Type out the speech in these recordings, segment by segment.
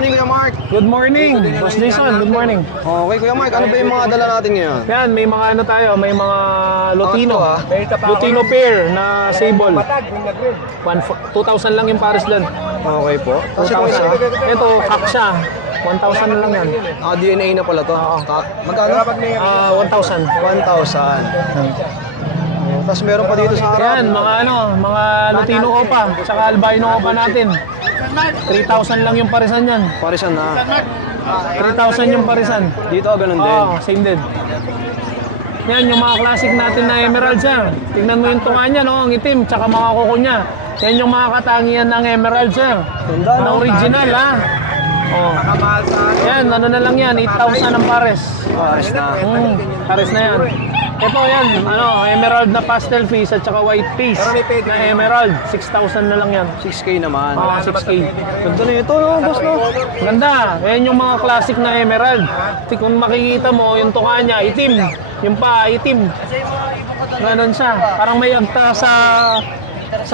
morning, Kuya Mark. Good morning, Boss Jason. Good morning. Okay, Kuya Mark, ano ba yung mga dala natin ngayon? Yan, may mga ano tayo, may mga Lutino. Angat to, Lutino pair na sable. 2,000 lang yung pares dyan. Okay po. Tapos ito isa. 2,000. Ito, Kaksha. 1,000 na lang yan. DNA na pala to. Magkano? 1,000. 1,000. Tapos meron pa dito sa harap. Yan, mga Lutino Opa, tsaka Albino Opa natin. 3,000 lang yung parisan yan. Parisan na. 3,000 yung parisan. Dito, ganun din. Oo, same din. Yan, yung mga classic natin na emeralds yan. Tingnan mo yung tunga niya, no? Ang itim, tsaka mga kuko niya. Yan yung mga katangian ng emeralds, sir. Ganda, Na no? original, ha? Oh. Yan, ano na lang yan, 8,000 ang pares. Paris na. Pares na yan. Ito yan, emerald na pastel piece at saka white piece na emerald. 6,000 na lang yan. 6K naman. 6K. Ganda na ito, no, boss, no? Ganda. Yan yung mga classic na emerald. Kung makikita mo, yung tuka niya, itim. Yung pa, itim. Ganon siya. Parang may agta sa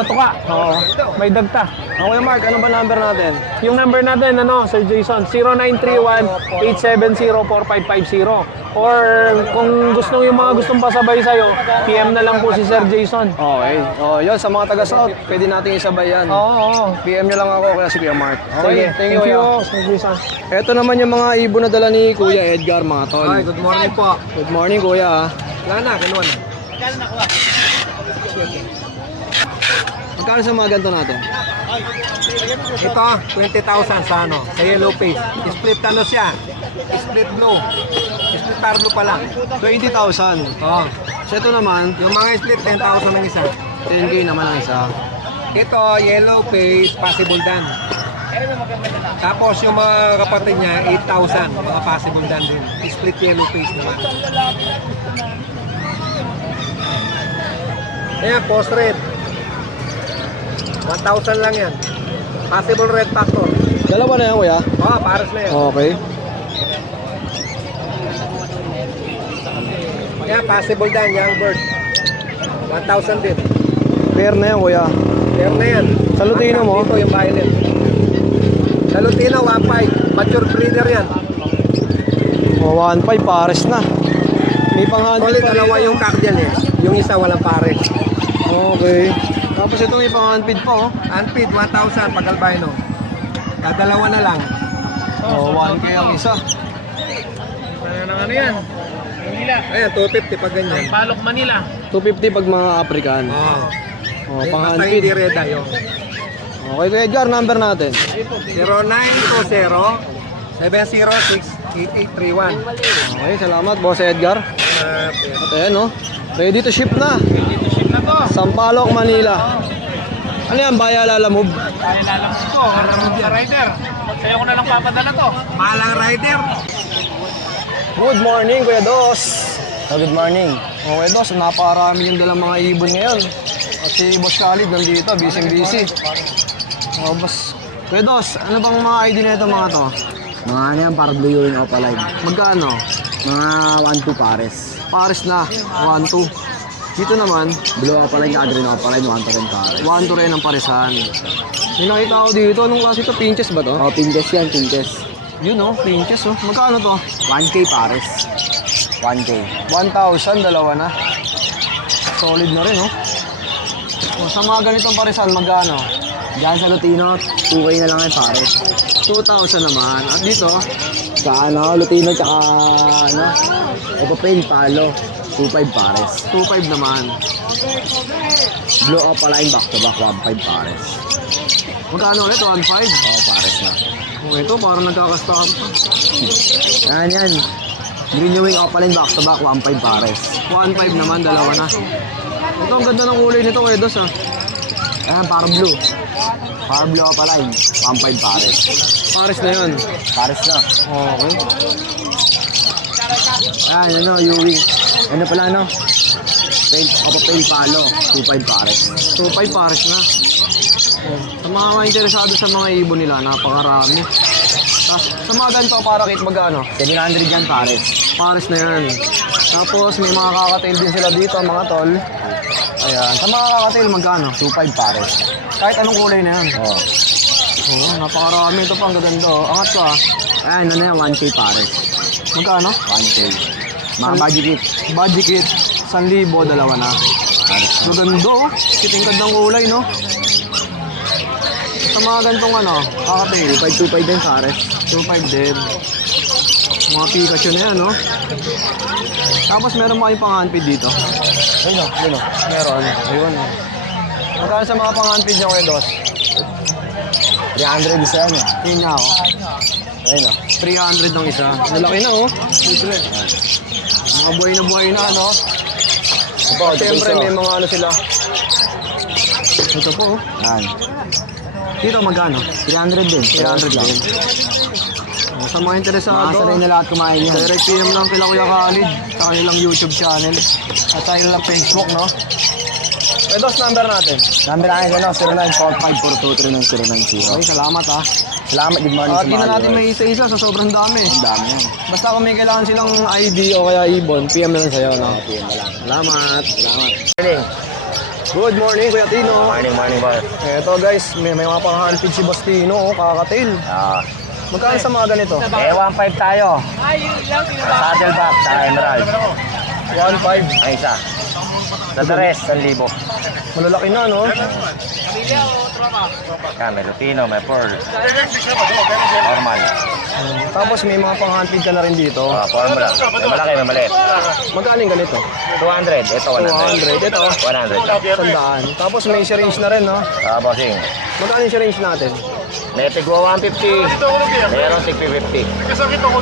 tuka. Oo. May dagta. Okay, Mark, ano ba number natin? Yung number natin, Sir Jason, 0931-870-4550. Or kung yung mga gustong pasabay sa'yo, PM na lang po si Sir Jason. Okay. Oh, yun, sa mga taga-South, pwede natin isabay yan. Oo. PM nyo lang ako, kaya si Kuya Mark. Sige. Thank you, Kuya. Sir Jason. Ito naman yung mga ibon na dala ni Kuya Edgar, mga tol. Hi, good morning po. Good morning, Kuya. Wala na, kinuha na. Magkano sa mga ganito natin? Ito, 20,000 sa sa yellow face. Split siya. Split blue. Split tarlo pa lang. 20,000. Oo. So ito naman, Yung mga split, 10,000 ang isa. 10K naman ang isa. Ito, yellow face, possible dan. Tapos yung mga kapatid niya, 8,000. Mga possible dan din. Split yellow face naman. Ayan, post red. 1,000 lang yan. Possible red factor. Dalawa na yan, Kuya? Oo, pares na yan. Okay. Yan, possible dan, young bird. 1,000 din. Pair na yan, Kuya. Fair na yan. Sa Lutino mo? Dito yung violet. Sa Lutino, 1,500. Mature breeder yan. O, 1.5 pares na. May pang-handle Only pa dalawa dito. yung cock dyan eh. Yung isa walang pares. Okay. Tapos ito may pang-handfeed pa, oh. Unfeed, 1,000 pag albino. Dalawa na lang. Oh, 1K ang isa. Ano yan? Manila. Ayan, 250 pag ganyan. Palok Manila. 250 pag mga African. Oo. Oh, Basta pang-handfeed. hindi red ayo. Okay, Kuya Edgar, number natin. 0920-706-8831. Okay, salamat, Boss Edgar. At ayan, oh. Ready to ship na. Dito ship na to. Sampaloc, Manila. Ano yan, Bayalala Move? Kaya lalamog ko. Lalamog sa rider. Sa'yo ko na lang papadala to. Malang rider. Good morning, Kuya Dos. Good morning. Okay, Dos, napakarami yung dalang mga ibon ngayon. At si Boss Khalid nandito, busy. Oh, Boss. Kuya Dos, ano bang mga ID na ito mga to? Mga ano yan, para blue yung opaline. Magkano? Mga 1-2 pares. Pares na, 1-2. Dito naman, Blue opaline, green opaline, 1 to rin pares. 1-2 rin ang paresan. May nakita ko dito, anong klase ito? Pinches ba to? Oh, pinches yan, pinches. Yun oh, pinches oh. Magkano to? 1K pares. 1K. 1,000, dalawa na. Solid na rin oh. Oh, sa mga ganitong paresan, magkano? Diyan sa Lutino, 2K na lang yung pares. 2,000 naman. At dito, Sa Lutino, tsaka opaline, palo, 2.5 pares. 2,500 naman. Blue opaline, back to back, 1.5 pares. Magkano ulit? 1,500? Oh, pares na. Oh, ito parang nagkakastakam pa. Yan. Green wing opaline, back to back, 1.5 pares. 1,500 naman, dalawa na. Ito, ang ganda ng kulay nito, Kuya Dos ah. Ayan, para blue. Para blue opaline, 1.5 pares. Pares na yun. Pares na. Okay. Ayan, U-wing. Ano pala, opaline, palo, 2.5 pares. 2,500 pares na. Oh, sa mga interesado sa mga ibon nila, napakarami. Sa mga ganito, para kit magkano? 700 yan pares. Pares na yan. Tapos may mga kakatail din sila dito, mga tol. Ayan. Sa mga kakatail, magkano? 2.5 pares. Kahit anong kulay na yan. Oh. Oo, napakarami ito pa. Ang gaganda. Oh. Angat ka. Ayan, ano yan, 1K pares. Magkano? 1K. Mga budget kit. Budget kit. 1,000, dalawa na. Pares. Maganda. Oh. Kitingkad ng kulay, no? Sa mga gantong ano, kakatail. 525 din pares. 2.5 din. Mga Pikachu na yan, no? Tapos meron mo kayong pang-handpid dito. Ayun, ayun. Meron. Ayun. Magkano sa mga pang-handpid nyo kayo, Dos? 300 isa yan eh. Yun nga ako. Ayun o. 300 ng isa. Malaki na, oh. Libre. Mga buhay na, no? Ito, Siyempre, may mga ano sila. Ito po, oh. Yan. Dito, magkano? 300 din. 300 lang. din. Oh, sa mga interesado, Makasaray na lahat kumain yan. direct PM lang kila Kuya Khalid sa kanilang YouTube channel at sa kanilang Facebook, no? Eh, Dos, number natin. Number namin ano, 0945-423-990. Okay, salamat, ha. Salamat, good morning sa Di na mga natin viewers. may isa-isa sa sobrang dami. Ang dami yan. Basta kung may kailangan silang ID o kaya ibon, PM na lang sa'yo, no? PM na lang. Salamat. Salamat. Morning. Good morning, Kuya Tino. Morning, boss. Eto, guys, may mga pang-handpid si Boss Tino, oh, kakatail. Magkano sa mga ganito? 1.5 tayo. Saddleback sa Emerald. 1.5. Ay, isa. Sa Dares, 1,000. Malalaki na, no? May Lutino, may Pearl. Normal. Tapos may mga pang-handpid ka na rin dito. Formula. May malaki, may maliit. Magkano yung ganito? 200. Ito, 100. 200. Ito, 100 lang. 100. Tapos may syringe na rin, no? Bossing. Magkano yung syringe natin? May tigwa 150. Meron tig 50.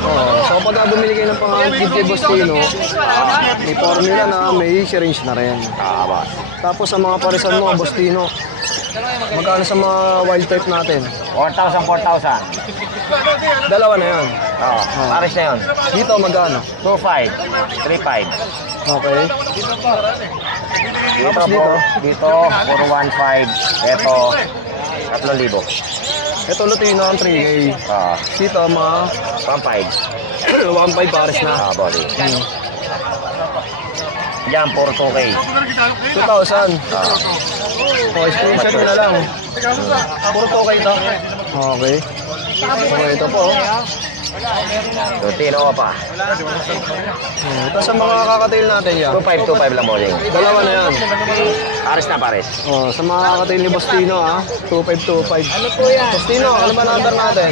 Oh, so pag bumili kayo ng pang-handpid kay Boss Tino, may formula na, may syringe na rin. Boss. Tapos sa mga parisan mo, Boss Tino, magkano sa mga wild type natin? 4,000, 4,000. Dalawa na yan. Pares na yun. Dito magkano? 2,500. 3,500. Okay. Dito, Tapos dito? dito, puro 1,500. Ito, 3,000. Ito Lutino ang 3K. Dito mga 1,500. 1.5 pares na. Bossing. Yan, puro 2K. 2,000. Okay, screenshot mo na lang. Puro to kayo ito. Okay. Okay, ito po. Lutino ko pa. Ito sa mga kakatail natin yan. 2,500 lang, bossing. Dalawa na yan. Pares na pares. Oh, sa mga kakatail ni Boss Tino, ha. 2,525. Ano po yan? Boss Tino, ano ba number natin?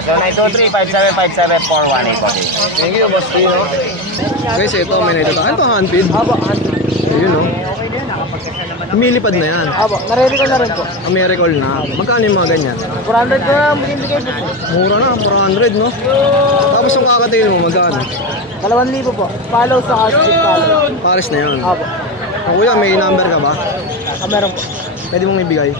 So 923-5757-418, bossing. Thank you, Boss Tino. Guys, ito, may naito. Ano ito, handpid? Ayun, oh. Lumilipad na yan. Abo, nare-recall na rin po. Americol na. Magkano yung mga ganyan? 400 ko na bigay po. Mura na, 400, no? Tapos yung kakatail mo, magkano? 2,000 po. Follow sa hashtag follow. Pares na yan. Abo. Kuya, may number ka ba? Meron po. Pwede mong ibigay.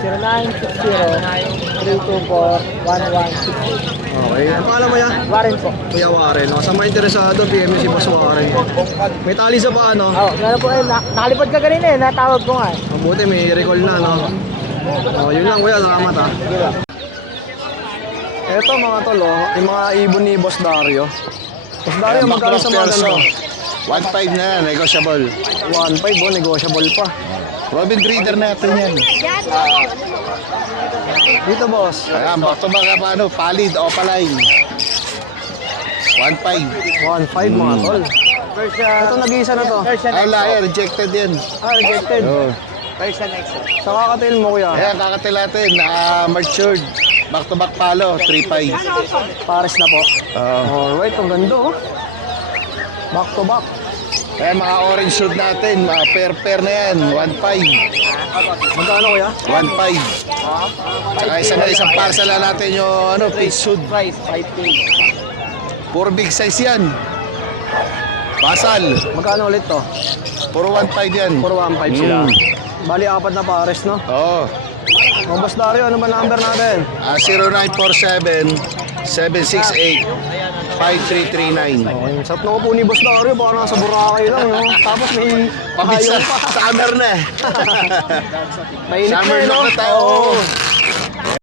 0960-324-1168. Okay. Ang pangalan mo yan? Warren po. Kuya Warren. No? Sa mga interesado, PM si Boss Warren. May tali sa paa, no? Oh, meron po eh. Nakalipad ka kanina eh. Natawag ko nga eh. Mabuti, may recall na, no? Oh, yun lang, kuya. Salamat, ha? Eto, mga tol, oh. Yung mga ibon ni Boss Dario. Boss Dario, magkano sa mga ganito? 1.5 na yan, negotiable. 1.5, oh. Negotiable pa. Robin breeder natin yan. Dito, boss. Ayan, back to back paano, palid, opaline. 1.5. 1.5, mga tol. Ito, nag-iisa na to. Ay, liar, rejected yan. Rejected. Oh. Sa kakatail mo, kuya. Ayan, kakatil natin, matured. Back to back palo, 3.5. Pares na po. Oh. Alright, ang ganda, oh. Back to back. Ayan, mga orange shoot natin, mga pair na yan, 1.5. Magkano, kuya? 1.5. Saka isang parcel na natin yung pitch shoot. Price, 5K. Puro big size yan. Basal, Magkano ulit to? puro 1.5 yan. Puro 1.5 sila. Mm. Bali, 4 na pares, no? Oo. O, Boss Dario, ano ba number natin? 0947-768-5339. Okay, sarap na ko po ni Boss Dario, baka nasa Boracay lang, no? Tapos may Pabisa, hayong pa. summer na eh. Mainit na, Summer eh, no? na tayo. Oo.